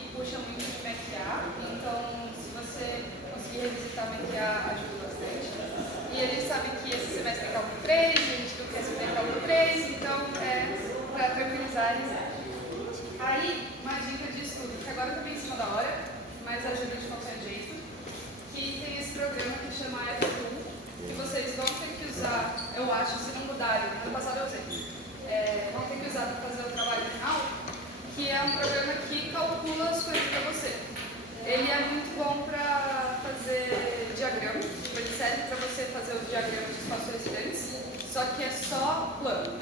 que puxa muito de MAC-A, então se você conseguir revisitar MAC-A ajuda bastante. E a gente sabe que esse semestre tem cálculo 3, a gente não quer saber cálculo 3, então é para tranquilizar eles. Aí, uma dica de estudo, que agora eu estou bem em cima da hora, mas ajuda de qualquer jeito, que tem esse programa que chama F1, que vocês vão ter que usar, eu acho, se não mudarem, ano passado eu usei, vão ter que usar para fazer o trabalho final, que é um programa que calcula as coisas para você. Ele é muito bom para fazer diagrama, ele serve para você fazer os diagramas de espaços restantes, só que é só plano.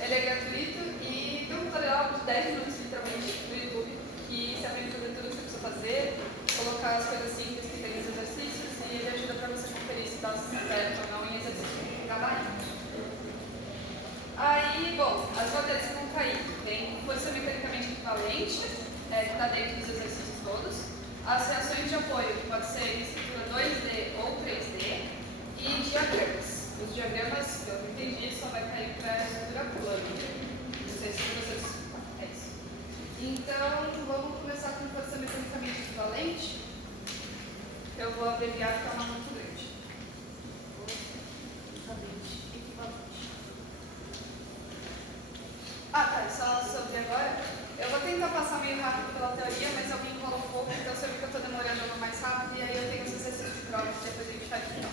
Ele é gratuito e tem um tutorial de 10 minutos, literalmente, no YouTube, que você aprende a fazer tudo o que você precisa fazer, colocar as coisas simples que tem nos exercícios, e ele ajuda para você conferir se está certo ou não em exercício que trabalha. Aí, bom, as matérias que vão cair. Tem força mecanicamente equivalente, que está dentro dos exercícios todos. As reações de apoio, que pode ser em estrutura 2D ou 3D. E diagramas. Os diagramas, pelo que eu entendi, só vai cair para a estrutura plana. Não sei se vocês... É isso. Então, vamos começar com força mecanicamente equivalente. Eu vou abreviar porque é uma muito grande. Ah, tá, só sobre agora. Eu vou tentar passar meio rápido pela teoria, mas eu me enrolo um pouco, então se eu ver que eu estou demorando, eu vou mais rápido, e aí eu tenho os exercícios de prova, que depois a gente faz final.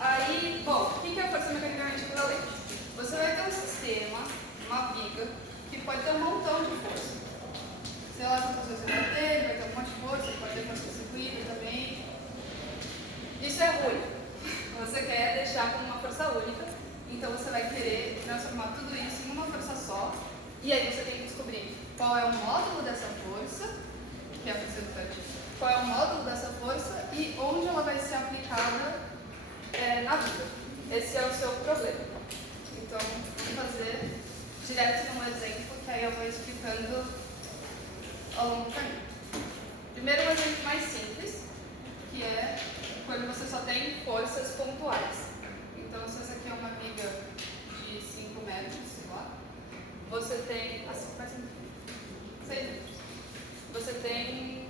Aí, bom, o que é a força mecanicamente equivalente? Você vai ter um sistema, uma viga, que pode ter um montão de força. Sei lá quantas vezes você vai ter, ele vai ter um monte de força, ele pode ter força distribuída também. Isso é ruim. Você quer deixar como uma força única, então você vai querer transformar tudo isso em uma força só, e aí você tem que descobrir qual é o módulo dessa força, que é a força resultante, qual é o módulo dessa força e onde ela vai ser aplicada na vida. Esse é o seu problema. Então, vamos fazer direto num exemplo, que aí eu vou explicando ao longo do caminho. Primeiro, um exemplo mais simples, que é quando você só tem forças pontuais. Então, se essa aqui é uma viga de 5 metros, sei lá, você tem... Assim, faz 6 metros. Você tem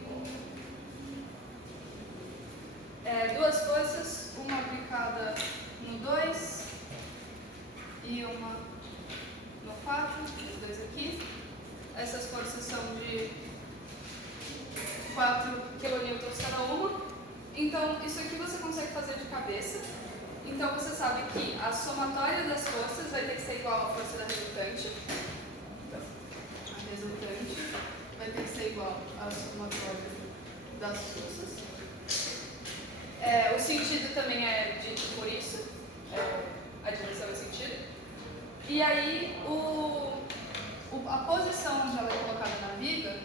duas forças, uma aplicada no 2 e uma no 4, os dois aqui. Essas forças são de 4 kN cada uma. Então, isso aqui você consegue fazer de cabeça. Então, você sabe que a somatória das forças vai ter que ser igual à força da resultante. Então, a resultante vai ter que ser igual à somatória das forças. O sentido também é dito por isso. A direção é sentido. E aí, a posição onde ela é colocada na viga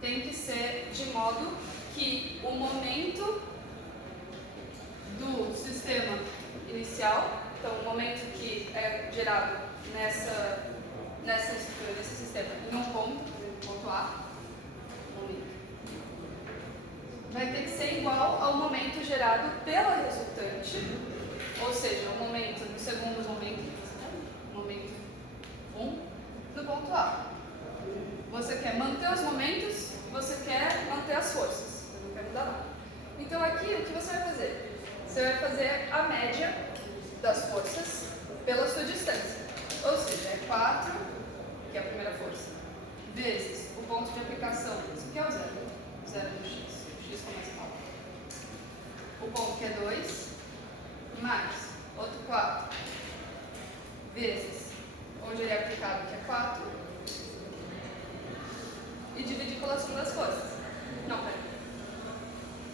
tem que ser de modo que o momento do sistema inicial, então o momento que é gerado nessa estrutura desse sistema em um ponto, ponto A, vai ter que ser igual ao momento gerado pela resultante, ou seja, o momento no segundo momento 1 do ponto A. Você quer manter os momentos, você quer manter as forças, você não quer mudar nada. Então aqui o que você vai fazer? Você vai fazer a média das forças pela sua distância. Ou seja, é 4, que é a primeira força, vezes o ponto de aplicação, isso aqui é o 0, 0 do x, o x começa a falar. O ponto que é 2, mais outro 4, vezes onde ele é aplicado, que é 4, e dividir pela soma das forças. Não, peraí.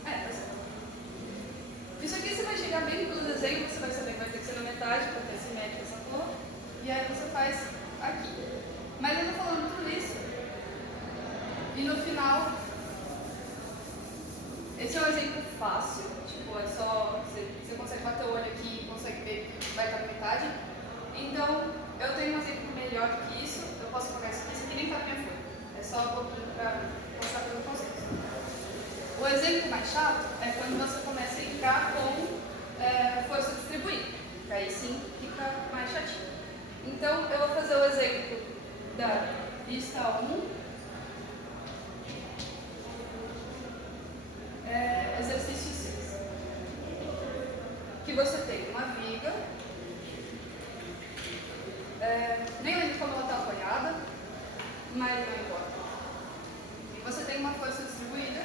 Tá certo. Isso aqui você vai chegar bem pelo desenho, você vai saber que vai ter que ser na metade, para ter simétrica essa cor, e aí você faz aqui. Mas eu estou falando tudo isso, e no final, esse é um exemplo fácil, tipo, é só, você consegue bater o olho aqui e consegue ver que vai estar na metade. Então, eu tenho um exemplo melhor que isso, eu posso colocar isso aqui nem está na minha folha, é só para passar pelo conceito. O exemplo mais chato é quando você começa a entrar com força distribuída, que aí sim fica mais chatinho. Então, eu vou fazer o exemplo da lista 1 mas não importa. Você tem uma força distribuída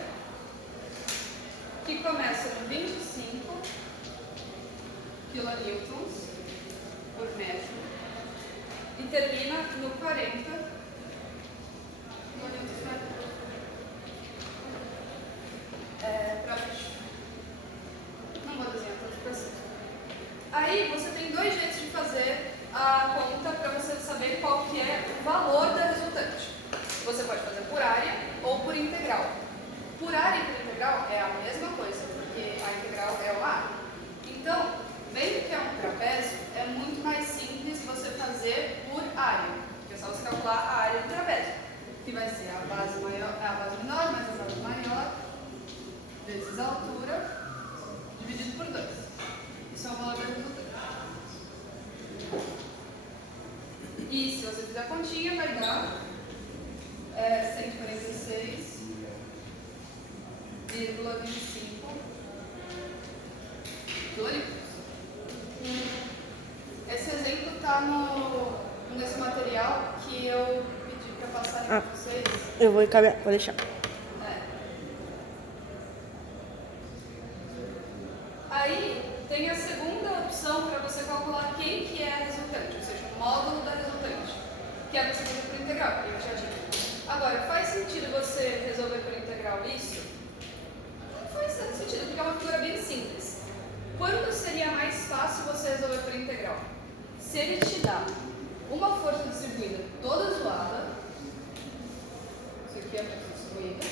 que começa no 25 kN por metro e termina no 40 kN por metro. Para baixo. Não vou desenhar tanto para cima. Aí você tem dois jeitos de fazer a conta para você saber qual que é o valor da resultante. Você pode fazer por área ou por integral. Por área e por integral é a mesma coisa, porque a integral é o área. Então, vendo que é um trapézio, é muito mais simples você fazer por área. Porque é só você calcular a área do trapézio, que vai ser a base maior, a base menor mais a base maior, vezes a altura, dividido por 2. Isso é o valor da resultante. E se você fizer a continha, vai dar 146,25 quilolitros. Esse exemplo está nesse material que eu pedi para passar para vocês. Eu vou encaminhar, vou deixar. Aí tem a segunda opção para você calcular quem que é a resultante, ou seja, o módulo da resultante, que é você fazer por integral, que eu já disse. Agora, faz sentido você resolver por integral isso? Não faz tanto sentido, porque é uma figura bem simples. Quando seria mais fácil você resolver por integral? Se ele te dá uma força distribuída toda zoada, isso aqui é a força distribuída,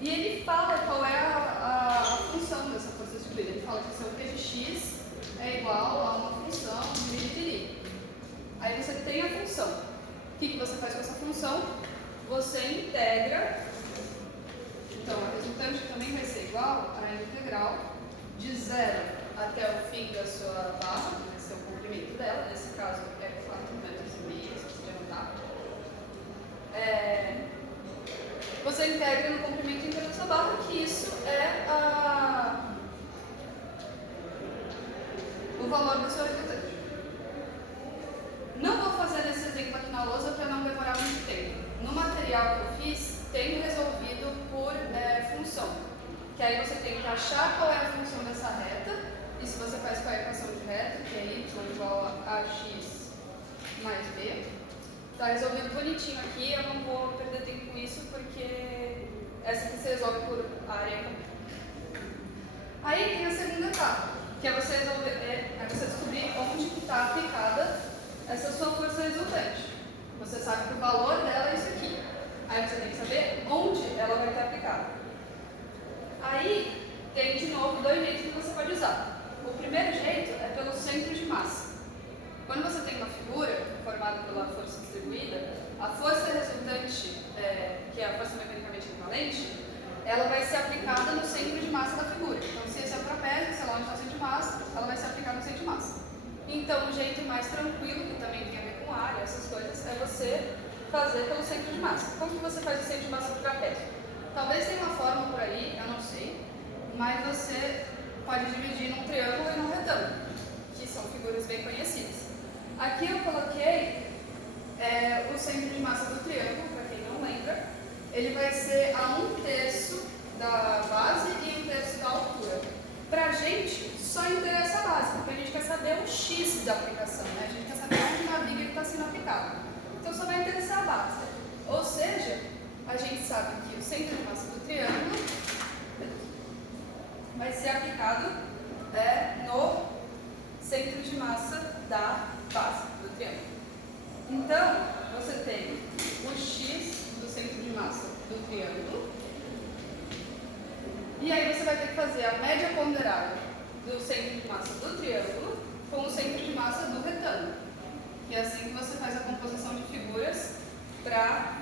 e ele fala qual é a função dessa força distribuída. Ele fala que o seu P de x é igual a uma função de Aí você tem a função. O que você faz com essa função? Você integra. Então, a resultante também vai ser igual à integral de 0 até o fim da sua barra, que vai ser o comprimento dela. Nesse caso é 4,5 metros, se você anotar. Você integra no comprimento inteiro da sua barra, que isso é o valor da sua resultante. Não vou fazer esse exemplo aqui na lousa para não demorar muito tempo. No material que eu fiz, tem resolvido por função. Que aí você tem que achar qual é a função dessa reta. E se você faz com a equação de reta, que é y igual a x mais b. Está resolvido bonitinho aqui, eu não vou perder tempo com isso, porque essa aqui se resolve por área. Aí tem a segunda etapa, que é você descobrir onde está aplicada essa sua força resultante. Você sabe que o valor dela é isso aqui. Aí você tem que saber onde ela vai estar aplicada. Aí tem de novo dois jeitos que você pode usar. O primeiro jeito é pelo centro de massa. Quando você tem uma figura formada pela força distribuída, a força resultante, que é a força mecanicamente equivalente, ela vai ser aplicada no centro de massa da figura. Então, se esse é o trapézio, sei lá onde está o centro de massa, ela vai ser aplicada no centro de massa. Então, o jeito mais tranquilo, que também tem a ver com área, essas coisas, é você fazer pelo centro de massa. Como que você faz o centro de massa do trapézio? Talvez tenha uma forma por aí, eu não sei, mas você pode dividir num triângulo e num retângulo, que são figuras bem conhecidas. Aqui eu coloquei o centro de massa do triângulo, para quem não lembra. Ele vai ser a 1/3 da base e 1/3 da altura. Para a gente, só interessa a base, porque a gente quer saber o x da aplicação, né? A gente quer saber onde na viga ele está sendo aplicado. Então só vai interessar a base. Ou seja, a gente sabe que o centro de massa do triângulo vai ser aplicado no centro de massa da base do triângulo. Então, você tem o x do centro de massa do triângulo, e aí você vai ter que fazer a média ponderada do centro de massa do triângulo com o centro de massa do retângulo. E é assim que você faz a composição de figuras para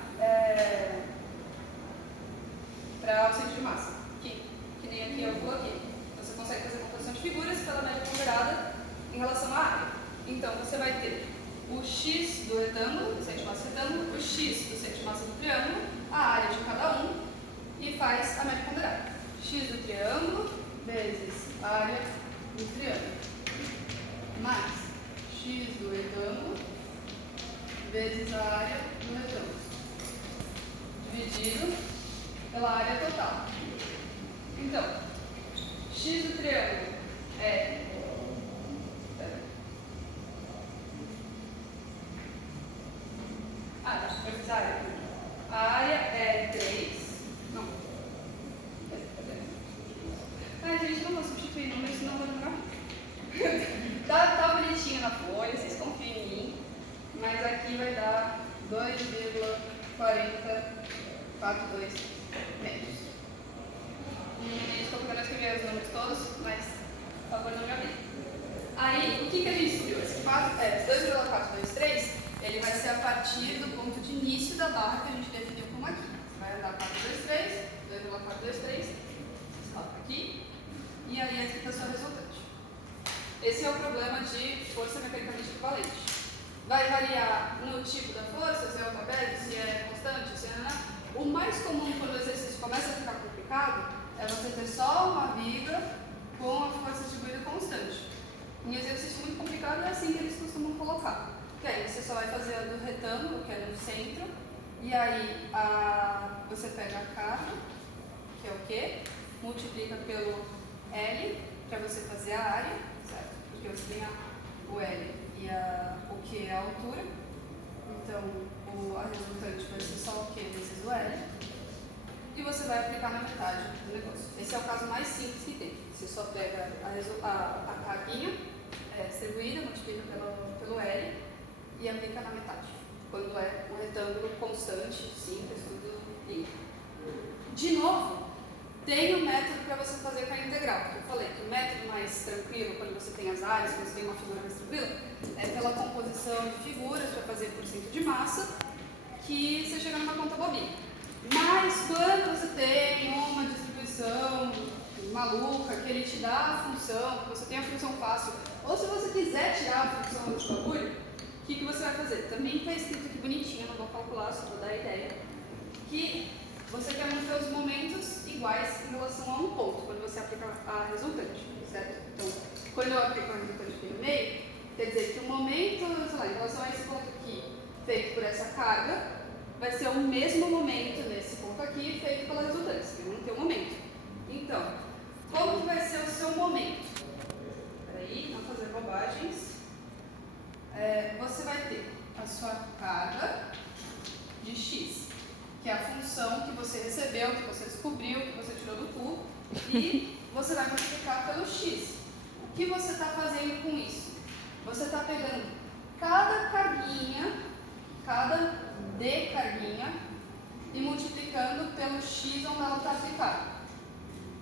o centro de massa, que nem aqui eu coloquei. Você consegue fazer a composição de figuras pela média ponderada em relação à área. Então, você vai ter o x do retângulo, do centro de massa do retângulo, o x do centro de massa do triângulo, a área de cada um, e faz a média ponderada. X do triângulo vezes a área do triângulo, mais x do retângulo vezes a área do retângulo. dividido pela área total. Então, x do triângulo é... eu fiz a área aqui. A área é 3. Não. Gente, não vou substituir números, senão vou demorar. Tá bonitinho na folha, vocês confiam em mim. Mas aqui vai dar 2,4042 metros. Desculpa que eu não escrevi os números todos, mas por favor não me abrir. Aí, o que a gente descobriu? Esse 2,423, ele vai ser a partir do ponto de início da barra que a gente definiu como aqui. Você vai andar 423, 2,423, salta aqui, e aí aqui está o seu resultante. Esse é o problema de força mecanicamente equivalente. Vai variar no tipo da força, se é alfabético, se é constante, se é... O mais comum quando o exercício começa a ficar complicado é você ter só uma viga com a força distribuída constante. Em exercício muito complicado é assim que eles costumam colocar. Que aí você só vai fazer a do retângulo, que é no centro, e aí você pega a carga, que é o Q, multiplica pelo L, para você fazer a área, certo? Porque você tem o L e o Q é a altura, então a resultante vai ser só o Q vezes o L, e você vai aplicar na metade do negócio. Esse é o caso mais simples que tem. Você só pega a carguinha distribuída, multiplica pelo L e aplica na metade. Quando é um retângulo constante, simples, tudo limpo. De novo, tem um método para você fazer com a integral. Eu falei que o método mais tranquilo, quando você tem as áreas, quando você tem uma figura mais tranquila, é pela composição de figuras para fazer por cento de massa, que você chega numa conta bobinha. Mas quando você tem uma distribuição maluca, que ele te dá a função, que você tem a função fácil, ou se você quiser tirar a função desse bagulho, o que você vai fazer? Também está escrito aqui bonitinho, não vou calcular, só vou dar a ideia, que você quer manter os momentos iguais em relação a um ponto, quando você aplica a resultante, certo? Então, quando eu aplico a resultante aqui no meio, quer dizer que o momento, sei lá, em relação a esse ponto aqui, feito por essa carga, vai ser o mesmo momento nesse ponto aqui, feito pela resultante, você vai manter o momento. Então, como que vai ser o seu momento? Peraí, não fazer bobagens. Você vai ter a sua carga de x, que é a função que você recebeu, que você descobriu, que você tirou do cu, e você vai multiplicar pelo x. O que você está fazendo com isso? Você está pegando cada carguinha, cada d carguinha, e multiplicando pelo x onde ela está aplicada.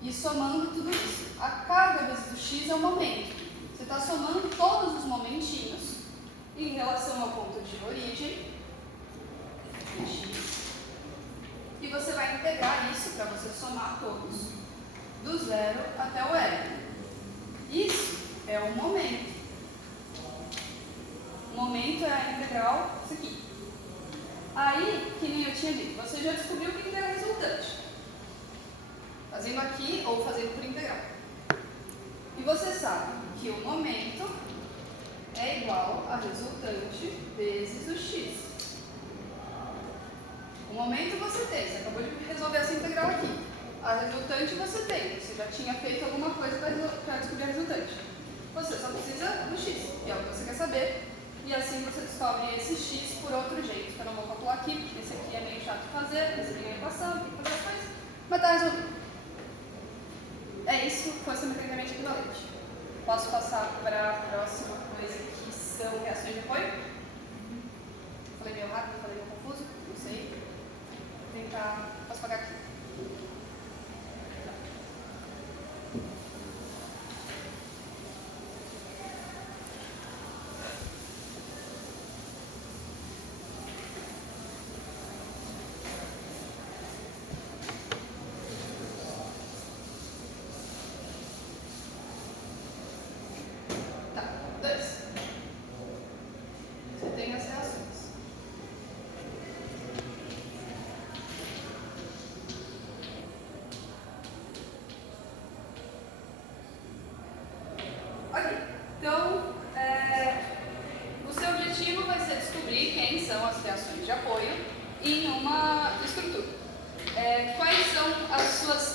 E somando tudo isso. A carga vezes o x é o momento. Você está somando todos os momentinhos em relação ao ponto de origem, x, e você vai integrar isso para você somar todos, do 0 até o L. Isso é o momento. O momento é a integral, isso aqui. Aí, que nem eu tinha dito, você já descobriu o que era a resultante. Fazendo aqui ou fazendo por integral. E você sabe que o momento é igual a resultante vezes o x. O momento você tem, você acabou de resolver essa integral aqui. A resultante você tem, você já tinha feito alguma coisa para descobrir a resultante. Você só precisa do x, que é o que você quer saber. E assim você descobre esse x por outro jeito, que eu não vou calcular aqui, porque esse aqui é meio chato de fazer, porque você tem a equação, tem que fazer as coisas. Mas tá resolvido. É isso, força mecanicamente equivalente. Posso passar para a próxima coisa, que são reações de apoio? Falei meio rápido, falei meio confuso, não sei. Vou tentar, posso pagar aqui.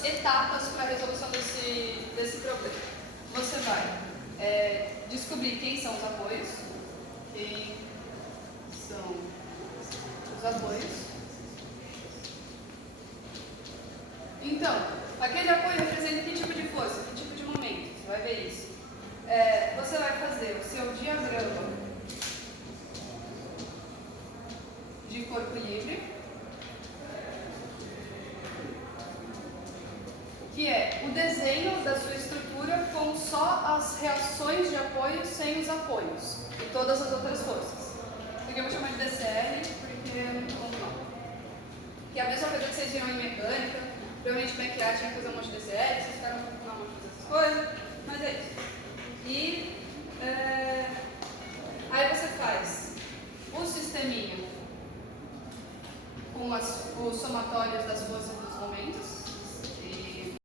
etapas para a resolução desse problema. Você vai descobrir quem são os apoios. Quem são os apoios. Então, aquele apoio representa que tipo de força, que tipo de momento. Você vai ver isso. Você vai fazer o seu diagrama de corpo livre, que é o desenho da sua estrutura com só as reações de apoio sem os apoios e todas as outras forças. Isso aqui eu vou chamar de DCR porque é muito bom não. Que é a mesma coisa que vocês viram em mecânica. Provavelmente McLaren tinha que fazer um monte de DCR, vocês ficaram com um monte de essas coisas, mas é isso. E aí você faz o sisteminha com os somatórios das forças dos momentos.